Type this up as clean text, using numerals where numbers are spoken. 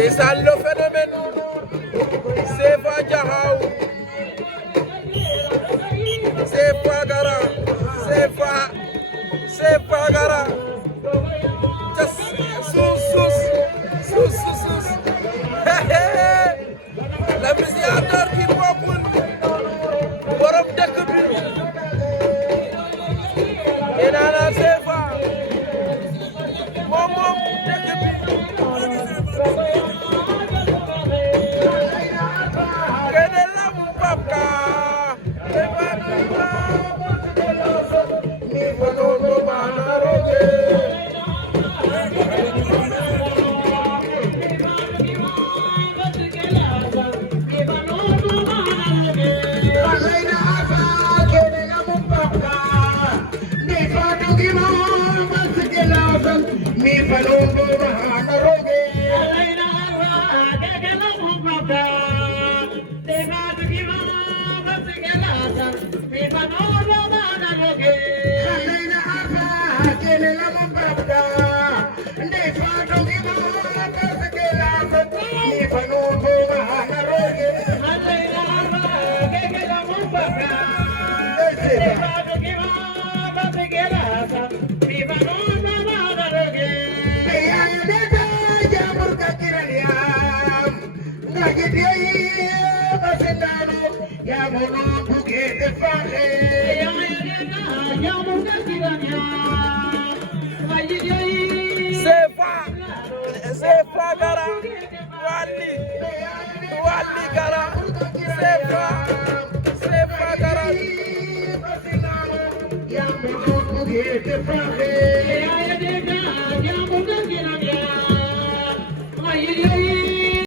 ndeysaan le phénomène Sefa Jaxaw Sefa Gara Sefa Gara cas suus l'appréciateur qui bokkul borom dëkk bi nee naa la Sefa moom dëkk bi kene la mu papka Sefa ni bonono banaroge mi palombo bahana roge alaina gagala mupaka dena dugima basgala mi palombo bahana roge alaina aba kele la mupaka de dugima basgala mi palombo bahana roge alaina aba gagala mupaka dena dugima basgala mi palombo ya mono buge de fare ya mono Sefa Gara wali Gara Sefa Gara ya mono buge de fare ya mono